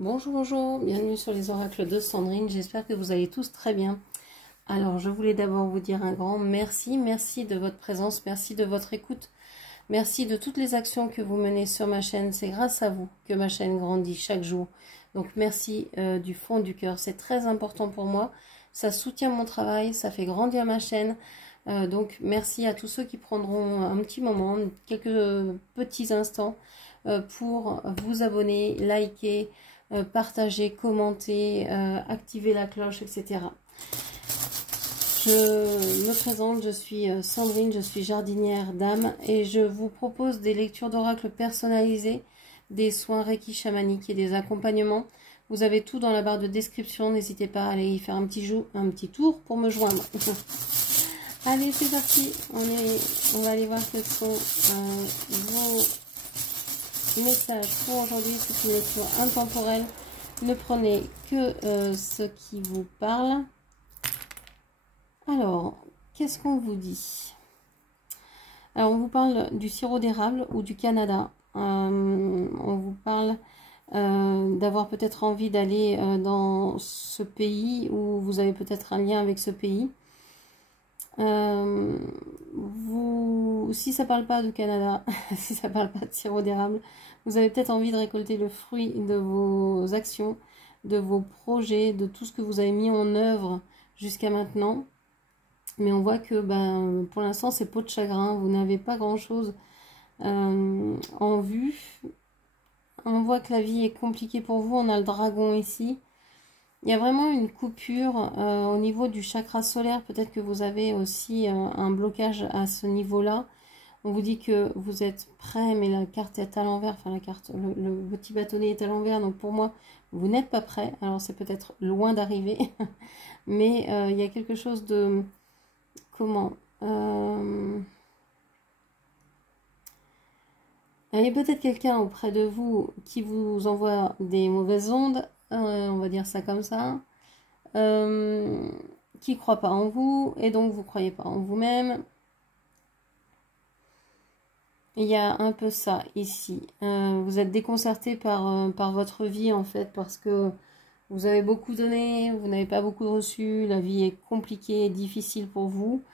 Bonjour, bonjour, bienvenue sur les oracles de Sandrine, j'espère que vous allez tous très bien. Alors, je voulais d'abord vous dire un grand merci, merci de votre présence, merci de votre écoute, merci de toutes les actions que vous menez sur ma chaîne, c'est grâce à vous que ma chaîne grandit chaque jour. Donc merci du fond du cœur, c'est très important pour moi, ça soutient mon travail, ça fait grandir ma chaîne. Donc merci à tous ceux qui prendront un petit moment, quelques petits instants pour vous abonner, liker, partager, commenter, activer la cloche, etc. Je me présente, je suis Sandrine, je suis jardinière d'âme et je vous propose des lectures d'oracle personnalisées, des soins Reiki chamaniques et des accompagnements. Vous avez tout dans la barre de description, n'hésitez pas à aller y faire un petit tour pour me joindre. Allez, c'est parti, on va aller voir quels sont vos message pour aujourd'hui. C'est une lecture intemporelle, ne prenez que ce qui vous parle. Alors, qu'est-ce qu'on vous dit? Alors, on vous parle du sirop d'érable ou du Canada. On vous parle d'avoir peut-être envie d'aller dans ce pays, ou vous avez peut-être un lien avec ce pays. Si ça parle pas du Canada, si ça parle pas de sirop d'érable, vous avez peut-être envie de récolter le fruit de vos actions, de vos projets, de tout ce que vous avez mis en œuvre jusqu'à maintenant. Mais on voit que pour l'instant c'est peau de chagrin, vous n'avez pas grand chose en vue. On voit que la vie est compliquée pour vous, on a le dragon ici. Il y a vraiment une coupure au niveau du chakra solaire. Peut-être que vous avez aussi un blocage à ce niveau-là. On vous dit que vous êtes prêt, mais la carte est à l'envers. Enfin, la carte, le petit bâtonnet est à l'envers. Donc pour moi, vous n'êtes pas prêt. Alors c'est peut-être loin d'arriver. Mais il y a quelque chose de... Comment il y a peut-être quelqu'un auprès de vous qui vous envoie des mauvaises ondes. On va dire ça comme ça, qui ne croit pas en vous, et donc vous ne croyez pas en vous-même. Il y a un peu ça ici. Vous êtes déconcerté par votre vie, en fait, parce que vous avez beaucoup donné, vous n'avez pas beaucoup reçu, la vie est compliquée et difficile pour vous.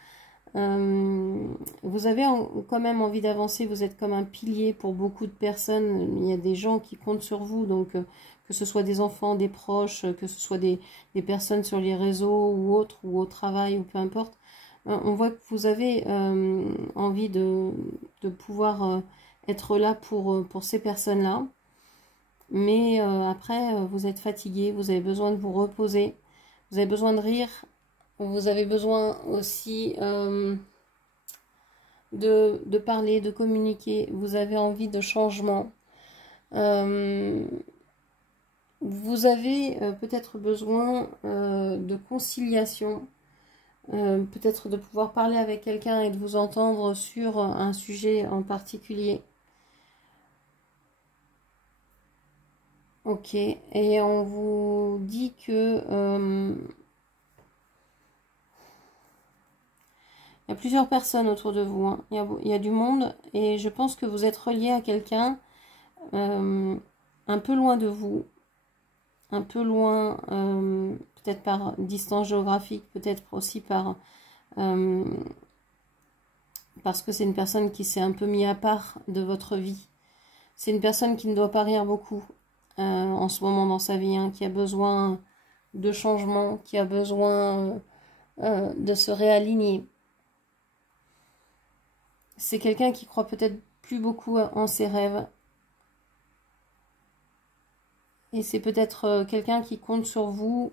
Vous avez quand même envie d'avancer, vous êtes comme un pilier pour beaucoup de personnes. Il y a des gens qui comptent sur vous, donc que ce soit des enfants, des proches, que ce soit des personnes sur les réseaux ou autres, ou au travail, ou peu importe. On voit que vous avez envie de pouvoir être là pour ces personnes-là. Mais après, vous êtes fatigué, vous avez besoin de vous reposer, vous avez besoin de rire. Vous avez besoin aussi de parler, de communiquer. Vous avez envie de changement. Vous avez peut-être besoin de conciliation. Peut-être de pouvoir parler avec quelqu'un et de vous entendre sur un sujet en particulier. Ok. Et on vous dit que... il y a plusieurs personnes autour de vous, hein. Il y a du monde et je pense que vous êtes relié à quelqu'un un peu loin de vous, un peu loin, peut-être par distance géographique, peut-être aussi parce que c'est une personne qui s'est un peu mis à part de votre vie. C'est une personne qui ne doit pas rire beaucoup en ce moment dans sa vie, hein, qui a besoin de changement, qui a besoin de se réaligner. C'est quelqu'un qui croit peut-être plus beaucoup en ses rêves. Et c'est peut-être quelqu'un qui compte sur vous,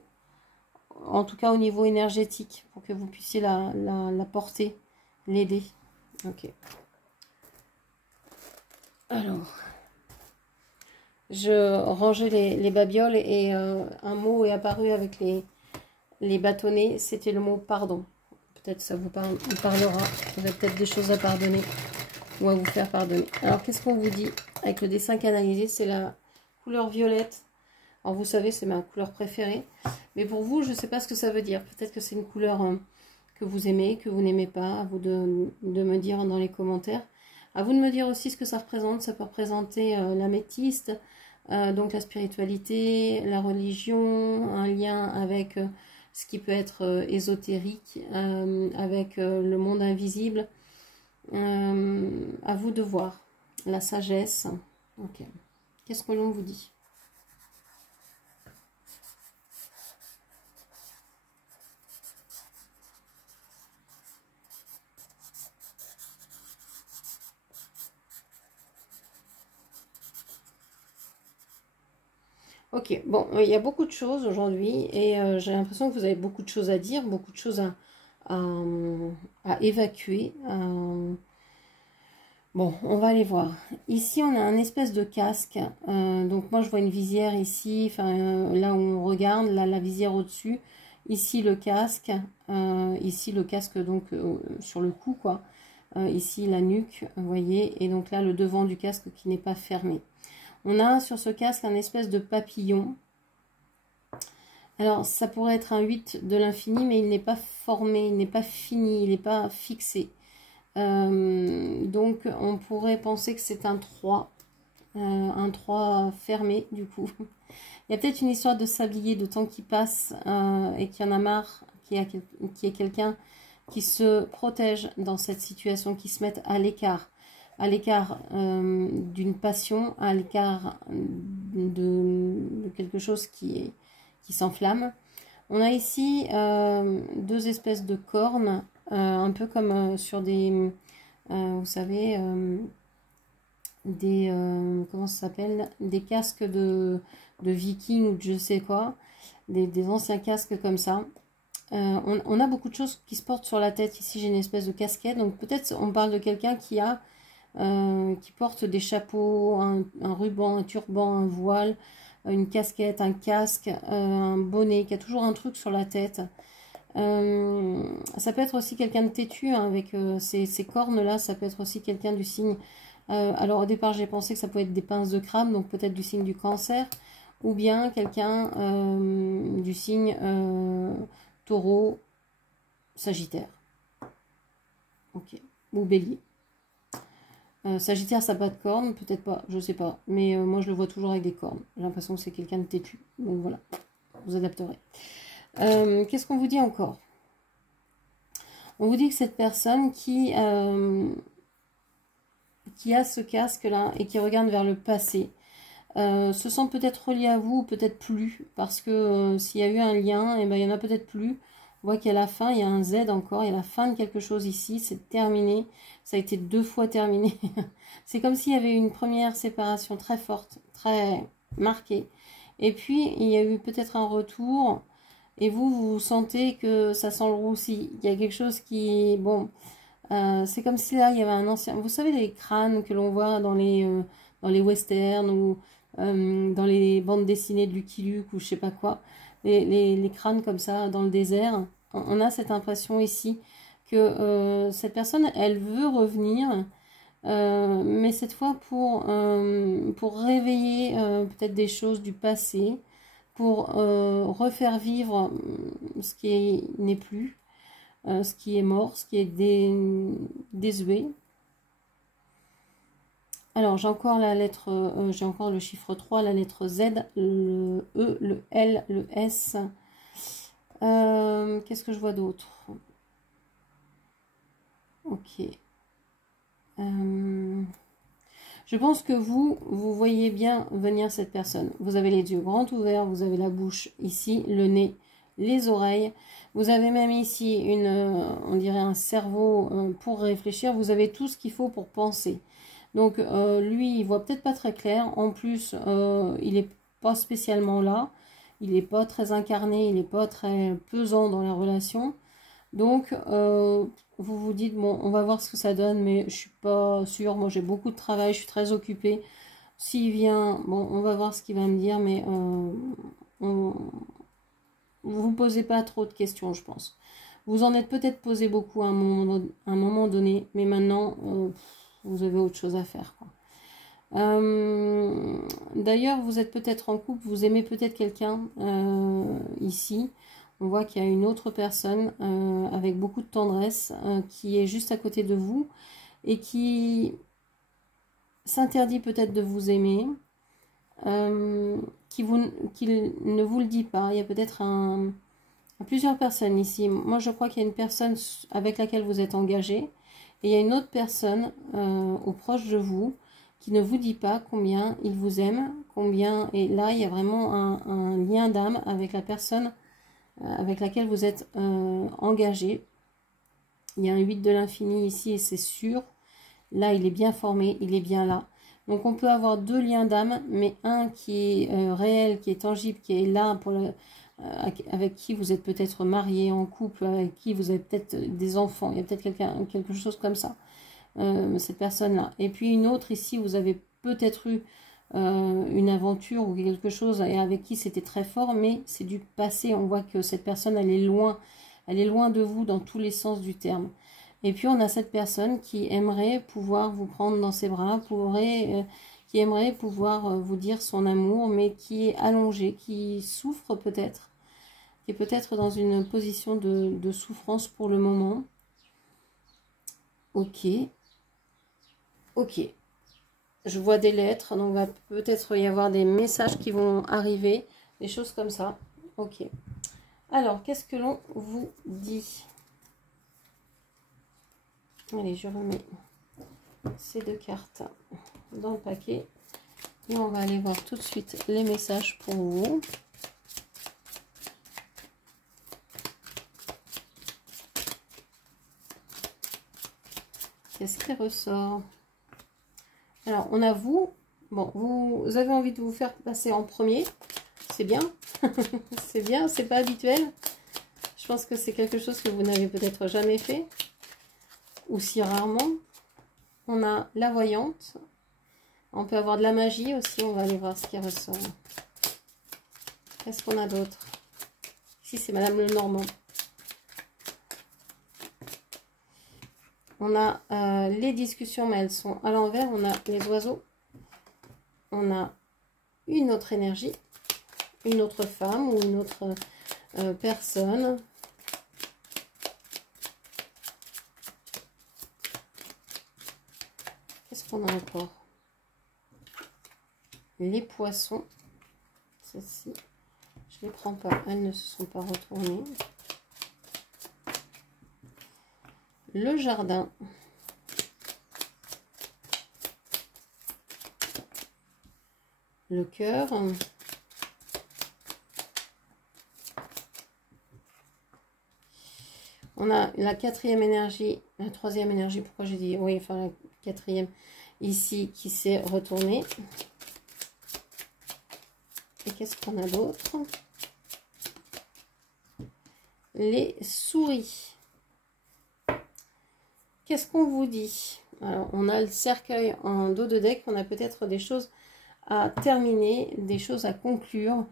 en tout cas au niveau énergétique, pour que vous puissiez la porter, l'aider. Ok. Alors, je rangeais les babioles et un mot est apparu avec les bâtonnets. C'était le mot pardon. Peut-être ça vous parlera. Vous avez peut-être des choses à pardonner ou à vous faire pardonner. Alors, qu'est-ce qu'on vous dit avec le dessin canalisé? C'est la couleur violette. Alors, vous savez, c'est ma couleur préférée. Mais pour vous, je ne sais pas ce que ça veut dire. Peut-être que c'est une couleur que vous aimez, que vous n'aimez pas. À vous de me dire dans les commentaires. À vous de me dire aussi ce que ça représente. Ça peut représenter l'améthyste, Donc la spiritualité, la religion, un lien avec ce qui peut être ésotérique, avec le monde invisible. À vous de voir. La sagesse. Ok. Qu'est-ce que l'on vous dit? Ok, bon, il y a beaucoup de choses aujourd'hui et j'ai l'impression que vous avez beaucoup de choses à dire, beaucoup de choses à, à évacuer. Bon, on va aller voir. Ici, on a un espèce de casque. Donc moi, je vois une visière ici, enfin là où on regarde, là la visière au-dessus. Ici ici le casque donc sur le cou quoi. Ici la nuque, vous voyez, et donc là le devant du casque qui n'est pas fermé. On a sur ce casque un espèce de papillon. Alors ça pourrait être un 8 de l'infini, mais il n'est pas formé, il n'est pas fini, il n'est pas fixé. Donc on pourrait penser que c'est un 3 fermé du coup. Il y a peut-être une histoire de sablier, de temps qui passe et qu'il y en a marre, qu'il y ait quelqu'un qui se protège dans cette situation, qui se mette à l'écart d'une passion, à l'écart de quelque chose qui s'enflamme. On a ici deux espèces de cornes, un peu comme sur des, vous savez, des, comment ça s'appelle, des casques de vikings ou de je sais quoi, des anciens casques comme ça. On a beaucoup de choses qui se portent sur la tête. Ici, j'ai une espèce de casquette. Donc, peut-être on parle de quelqu'un qui porte des chapeaux, un ruban, un turban, un voile, une casquette, un casque, un bonnet, qui a toujours un truc sur la tête. Ça peut être aussi quelqu'un de têtu, hein, avec ces cornes-là. Ça peut être aussi quelqu'un du signe. Alors, au départ, j'ai pensé que ça pouvait être des pinces de crabe, donc peut-être du signe du cancer, ou bien quelqu'un du signe taureau, sagittaire. Ok. Ou bélier. Sagittaire, ça n'a pas de cornes, peut-être pas, je sais pas. Mais moi, je le vois toujours avec des cornes. J'ai l'impression que c'est quelqu'un de têtu. Donc voilà, vous adapterez. Qu'est-ce qu'on vous dit encore? On vous dit que cette personne qui a ce casque-là et qui regarde vers le passé, se sent peut-être relié à vous ou peut-être plus. Parce que s'il y a eu un lien, et ben, il y en a peut-être plus. On voit qu'il y a la fin, il y a un Z encore, il y a la fin de quelque chose ici, c'est terminé. Ça a été 2 fois terminé. C'est comme s'il y avait une première séparation très forte, très marquée. Et puis, il y a eu peut-être un retour. Et vous sentez que ça sent le roussi. Il y a quelque chose qui... Bon, c'est comme si là, il y avait un ancien... Vous savez, les crânes que l'on voit dans les westerns ou dans les bandes dessinées de Lucky Luke ou je sais pas quoi. Les crânes comme ça dans le désert. On a cette impression ici que cette personne, elle veut revenir, mais cette fois pour réveiller peut-être des choses du passé, pour refaire vivre ce qui n'est plus, ce qui est mort, ce qui est désuet. Alors j'ai encore la lettre, j'ai encore le chiffre 3, la lettre Z, le E, le L, le S. Qu'est-ce que je vois d'autre? Ok. Je pense que vous voyez bien venir cette personne. Vous avez les yeux grands ouverts, vous avez la bouche ici, le nez, les oreilles. Vous avez même ici on dirait un cerveau pour réfléchir. Vous avez tout ce qu'il faut pour penser. Donc lui, il voit peut-être pas très clair. En plus, il n'est pas spécialement là. Il n'est pas très incarné, il n'est pas très pesant dans la relation. Donc, vous vous dites, bon, on va voir ce que ça donne, mais je suis pas sûre. Moi, j'ai beaucoup de travail, je suis très occupée. S'il vient, bon, on va voir ce qu'il va me dire, mais vous vous posez pas trop de questions, je pense. Vous en êtes peut-être posé beaucoup à un moment donné, mais maintenant, vous avez autre chose à faire, quoi. D'ailleurs, vous êtes peut-être en couple, vous aimez peut-être quelqu'un ici. On voit qu'il y a une autre personne avec beaucoup de tendresse qui est juste à côté de vous et qui s'interdit peut-être de vous aimer. qu'il ne vous le dit pas. Il y a peut-être plusieurs personnes ici. Moi, je crois qu'il y a une personne avec laquelle vous êtes engagé. Et il y a une autre personne au proche de vous qui ne vous dit pas combien il vous aime, combien... Et là, il y a vraiment un lien d'âme avec la personne avec laquelle vous êtes engagé. Il y a un 8 de l'infini ici et c'est sûr. Là, il est bien formé, il est bien là. Donc, on peut avoir deux liens d'âme, mais un qui est réel, qui est tangible, qui est là pour avec qui vous êtes peut-être marié, en couple, avec qui vous avez peut-être des enfants. Il y a peut-être quelque chose comme ça, cette personne-là. Et puis une autre ici, vous avez peut-être eu une aventure ou quelque chose et avec qui c'était très fort, mais c'est du passé. On voit que cette personne, elle est loin de vous dans tous les sens du terme. Et puis on a cette personne qui aimerait pouvoir vous prendre dans ses bras, qui aimerait pouvoir vous dire son amour, mais qui est allongé, qui souffre peut-être, qui est peut-être dans une position de souffrance pour le moment. Ok. Ok. Je vois des lettres, donc va peut-être y avoir des messages qui vont arriver, des choses comme ça. Ok. Alors, qu'est-ce que l'on vous dit? Allez, je remets ces deux cartes dans le paquet. Et on va aller voir tout de suite les messages pour vous. Qu'est-ce qui ressort? Alors, on a vous. Bon, vous avez envie de vous faire passer en premier. C'est bien. C'est bien, c'est pas habituel. Je pense que c'est quelque chose que vous n'avez peut-être jamais fait. Ou si rarement. On a la voyante. On peut avoir de la magie aussi. On va aller voir ce qui ressort. Qu'est-ce qu'on a d'autre? Ici, c'est Madame Lenormand. On a les discussions, mais elles sont à l'envers. On a les oiseaux. On a une autre énergie. Une autre femme ou une autre personne. Qu'est-ce qu'on a encore? Les poissons. Celles-ci, je ne les prends pas. Elles ne se sont pas retournées. Le jardin. Le cœur. On a la quatrième énergie, la troisième énergie, pourquoi j'ai dit, oui, enfin la quatrième ici qui s'est retournée. Et qu'est-ce qu'on a d'autre? Les souris. Qu'est-ce qu'on vous dit? Alors, on a le cercueil en dos de deck, on a peut-être des choses à terminer, des choses à conclure,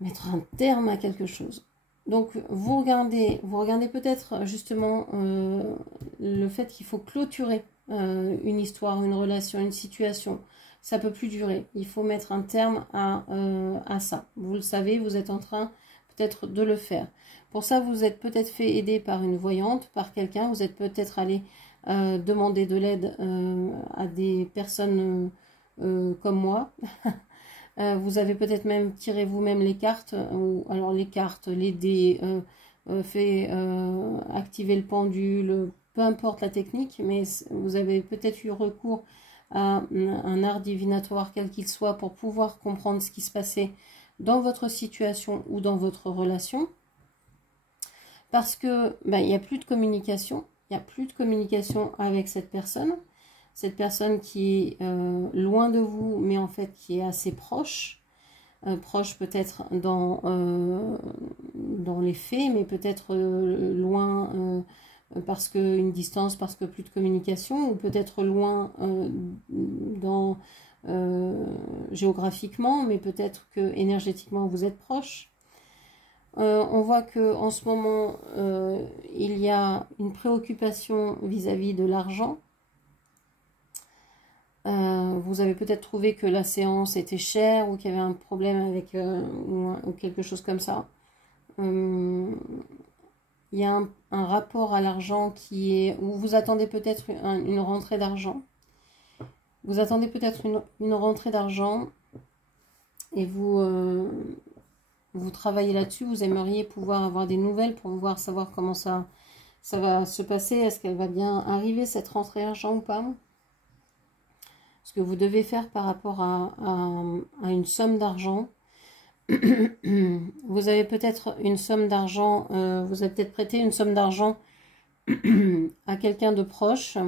mettre un terme à quelque chose. Donc, vous regardez peut-être justement le fait qu'il faut clôturer une histoire, une relation, une situation. Ça ne peut plus durer. Il faut mettre un terme à ça. Vous le savez, vous êtes en train peut-être de le faire. Pour ça, vous êtes peut-être fait aider par une voyante, par quelqu'un. Vous êtes peut-être allé demander de l'aide à des personnes comme moi. Vous avez peut-être même tiré vous-même les cartes, ou alors les cartes, les dés, fait activer le pendule, peu importe la technique, mais vous avez peut-être eu recours à un art divinatoire quel qu'il soit pour pouvoir comprendre ce qui se passait dans votre situation ou dans votre relation. Parce que il n'y a plus de communication, il n'y a plus de communication avec cette personne qui est loin de vous, mais en fait qui est assez proche, proche peut-être dans les faits, mais peut-être loin parce que une distance, parce que plus de communication, ou peut-être loin géographiquement, mais peut-être que énergétiquement vous êtes proche. On voit que en ce moment il y a une préoccupation vis-à-vis de l'argent. Vous avez peut-être trouvé que la séance était chère ou qu'il y avait un problème avec ou quelque chose comme ça. Il y a un rapport à l'argent qui est où vous attendez peut-être une rentrée d'argent. Vous attendez peut-être une rentrée d'argent et vous travaillez là-dessus, vous aimeriez pouvoir avoir des nouvelles pour pouvoir savoir comment ça va se passer. Est-ce qu'elle va bien arriver, cette rentrée d'argent ou pas? Ce que vous devez faire par rapport à une somme d'argent. Vous avez peut-être une somme d'argent, vous avez peut-être prêté une somme d'argent à quelqu'un de proche,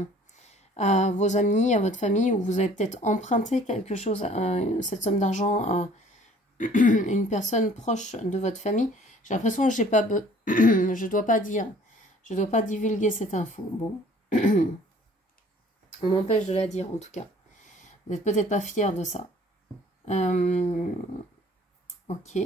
à vos amis, à votre famille, ou vous avez peut-être emprunté quelque chose, cette somme d'argent à une personne proche de votre famille. J'ai l'impression que je dois pas divulguer cette info. Bon, on m'empêche de la dire en tout cas. Vous n'êtes peut-être pas fier de ça. Ok.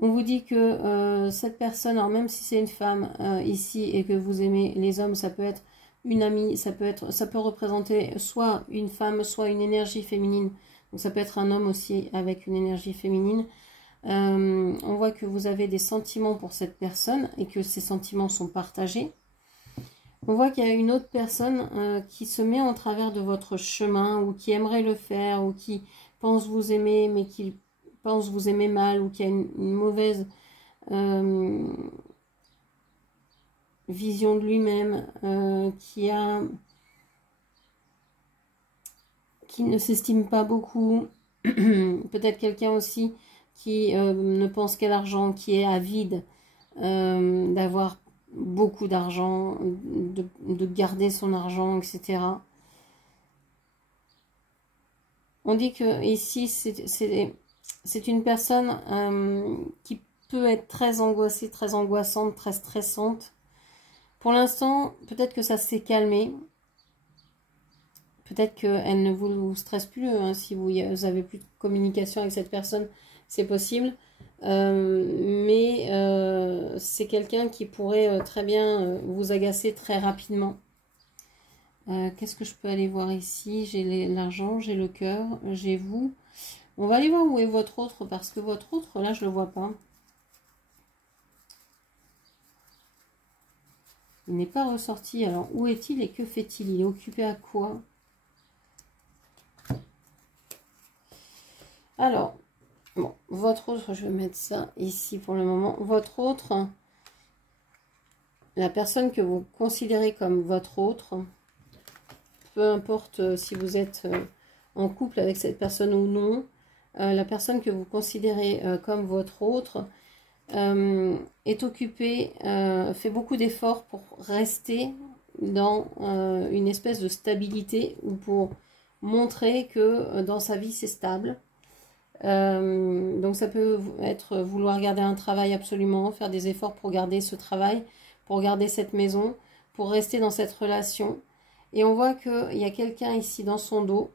On vous dit que cette personne, alors même si c'est une femme ici et que vous aimez les hommes, ça peut être une amie, ça peut représenter soit une femme, soit une énergie féminine. Donc ça peut être un homme aussi avec une énergie féminine. On voit que vous avez des sentiments pour cette personne et que ces sentiments sont partagés. On voit qu'il y a une autre personne qui se met en travers de votre chemin ou qui aimerait le faire ou qui pense vous aimer mais qui pense vous aimer mal ou qui a une mauvaise vision de lui-même, qui ne s'estime pas beaucoup. Peut-être quelqu'un aussi qui ne pense qu'à l'argent, qui est avide d'avoir beaucoup d'argent, de garder son argent, etc. On dit que ici, c'est une personne qui peut être très angoissée, très angoissante, très stressante. Pour l'instant, peut-être que ça s'est calmé. Peut-être qu'elle ne vous stresse plus. Hein, si vous avez plus de communication avec cette personne, c'est possible. Mais c'est quelqu'un qui pourrait très bien vous agacer très rapidement. Qu'est-ce que je peux aller voir ici? J'ai l'argent, j'ai le cœur, j'ai vous. On va aller voir où est votre autre, parce que votre autre, là, je ne le vois pas. Il n'est pas ressorti. Alors, où est-il et que fait-il? Il est occupé à quoi? Alors, bon, votre autre, je vais mettre ça ici pour le moment. Votre autre, la personne que vous considérez comme votre autre, peu importe si vous êtes en couple avec cette personne ou non, la personne que vous considérez comme votre autre est occupée, fait beaucoup d'efforts pour rester dans une espèce de stabilité ou pour montrer que dans sa vie c'est stable. Donc ça peut être vouloir garder un travail absolument, faire des efforts pour garder ce travail, pour garder cette maison, pour rester dans cette relation. Et on voit qu'il y a quelqu'un ici dans son dos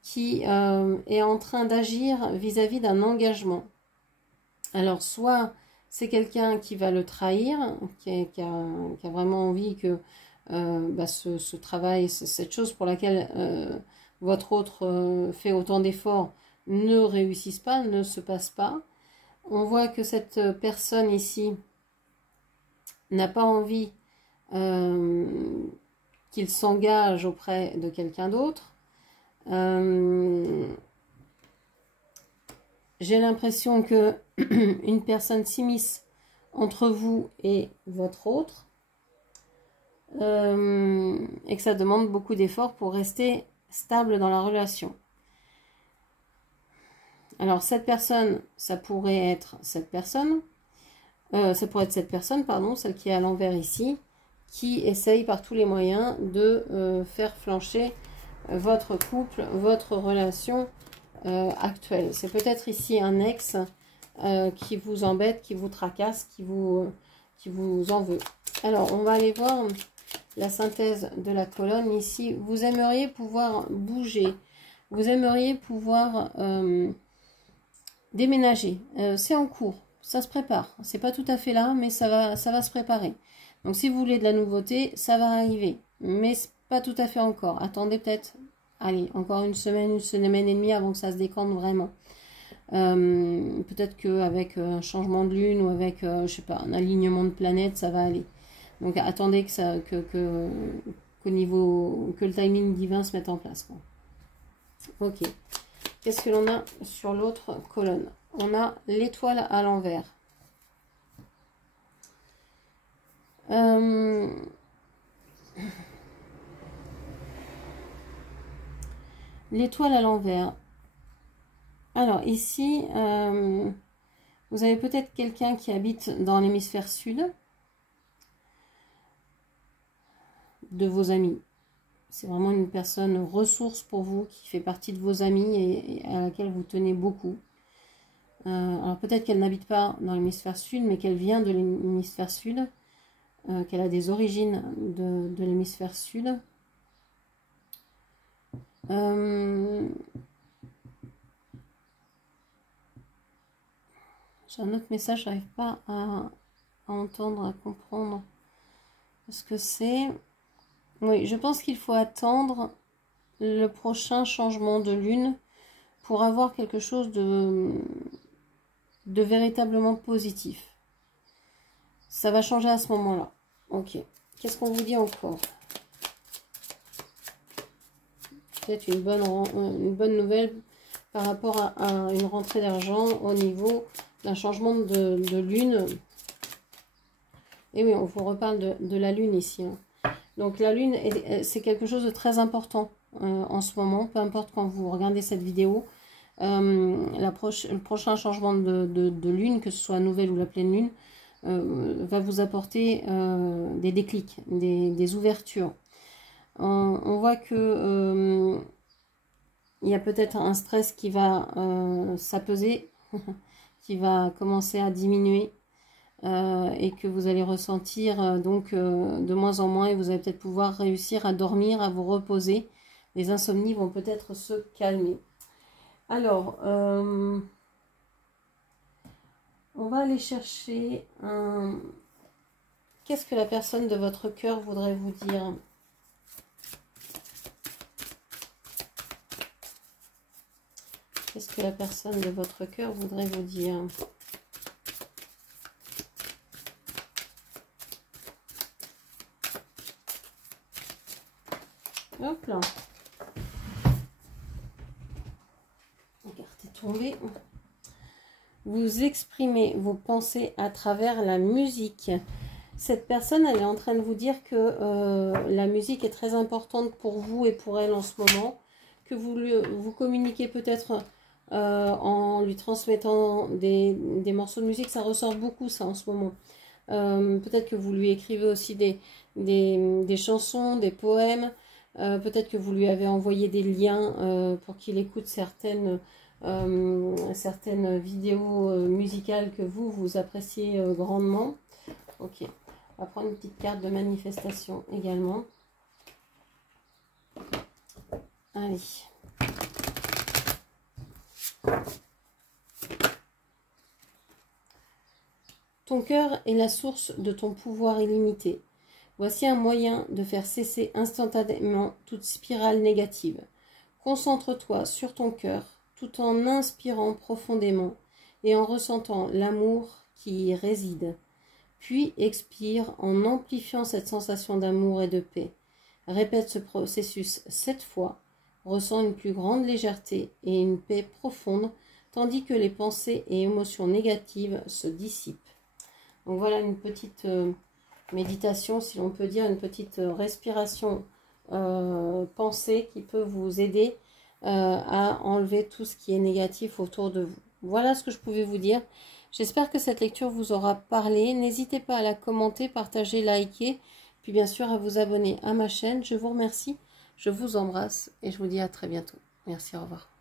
qui est en train d'agir vis-à-vis d'un engagement. Alors soit c'est quelqu'un qui va le trahir, qui a vraiment envie que ce travail, cette chose pour laquelle votre autre fait autant d'efforts ne réussisse pas, ne se passe pas. On voit que cette personne ici n'a pas envie qu'il s'engage auprès de quelqu'un d'autre. J'ai l'impression que une personne s'immisce entre vous et votre autre et que ça demande beaucoup d'efforts pour rester stable dans la relation. Alors cette personne, ça pourrait être cette personne, pardon, celle qui est à l'envers ici, qui essaye par tous les moyens de faire flancher votre couple, votre relation actuelle. C'est peut-être ici un ex qui vous embête, qui vous tracasse, qui vous en veut. Alors, on va aller voir la synthèse de la colonne ici. Vous aimeriez pouvoir bouger, vous aimeriez pouvoir déménager. C'est en cours, ça se prépare. C'est pas tout à fait là, mais ça va se préparer. Donc, si vous voulez de la nouveauté, ça va arriver. Mais pas tout à fait encore. Attendez peut-être, allez, encore une semaine et demie avant que ça se décante vraiment. Peut-être qu'avec un changement de lune ou avec, je sais pas, un alignement de planètes, ça va aller. Donc attendez que le timing divin se mette en place, quoi. Ok. Qu'est-ce que l'on a sur l'autre colonne? On a l'étoile à l'envers. L'étoile à l'envers. Alors ici, vous avez peut-être quelqu'un qui habite dans l'hémisphère sud de vos amis. C'est vraiment une personne ressource pour vous, qui fait partie de vos amis et à laquelle vous tenez beaucoup. Alors peut-être qu'elle n'habite pas dans l'hémisphère sud, mais qu'elle vient de l'hémisphère sud, qu'elle a des origines de l'hémisphère sud. J'ai un autre message, je n'arrive pas à entendre, à comprendre ce que c'est. Oui, je pense qu'il faut attendre le prochain changement de lune pour avoir quelque chose de véritablement positif. Ça va changer à ce moment-là. Ok. Qu'est-ce qu'on vous dit encore? Peut-être une bonne nouvelle par rapport à une rentrée d'argent au niveau d'un changement de lune. Et oui, on vous reparle de la lune ici. Hein. Donc la lune, c'est quelque chose de très important en ce moment, peu importe quand vous regardez cette vidéo. Le prochain changement de lune, que ce soit nouvelle ou la pleine lune, va vous apporter des déclics, des ouvertures. On voit que il y a peut-être un stress qui va s'apaiser, qui va commencer à diminuer et que vous allez ressentir de moins en moins et vous allez peut-être pouvoir réussir à dormir, à vous reposer. Les insomnies vont peut-être se calmer. Alors, on va aller chercher un... Qu'est-ce que la personne de votre cœur voudrait vous dire? Qu'est-ce que la personne de votre cœur voudrait vous dire? Hop là. La carte est tombée. Vous exprimez vos pensées à travers la musique. Cette personne, elle est en train de vous dire que la musique est très importante pour vous et pour elle en ce moment. Que vous communiquez peut-être en lui transmettant des morceaux de musique. Ça ressort beaucoup ça en ce moment. Peut-être que vous lui écrivez aussi des chansons, des poèmes. Peut-être que vous lui avez envoyé des liens pour qu'il écoute certaines vidéos musicales que vous appréciez grandement. Ok, on va prendre une petite carte de manifestation également. Allez. Ton cœur est la source de ton pouvoir illimité. Voici un moyen de faire cesser instantanément toute spirale négative. Concentre-toi sur ton cœur tout en inspirant profondément et en ressentant l'amour qui y réside. Puis expire en amplifiant cette sensation d'amour et de paix. Répète ce processus 7 fois. Ressens une plus grande légèreté et une paix profonde, tandis que les pensées et émotions négatives se dissipent. Donc voilà une petite méditation, si l'on peut dire, une petite respiration pensée qui peut vous aider à enlever tout ce qui est négatif autour de vous. Voilà ce que je pouvais vous dire. J'espère que cette lecture vous aura parlé. N'hésitez pas à la commenter, partager, liker, puis bien sûr à vous abonner à ma chaîne. Je vous remercie, je vous embrasse et je vous dis à très bientôt. Merci, au revoir.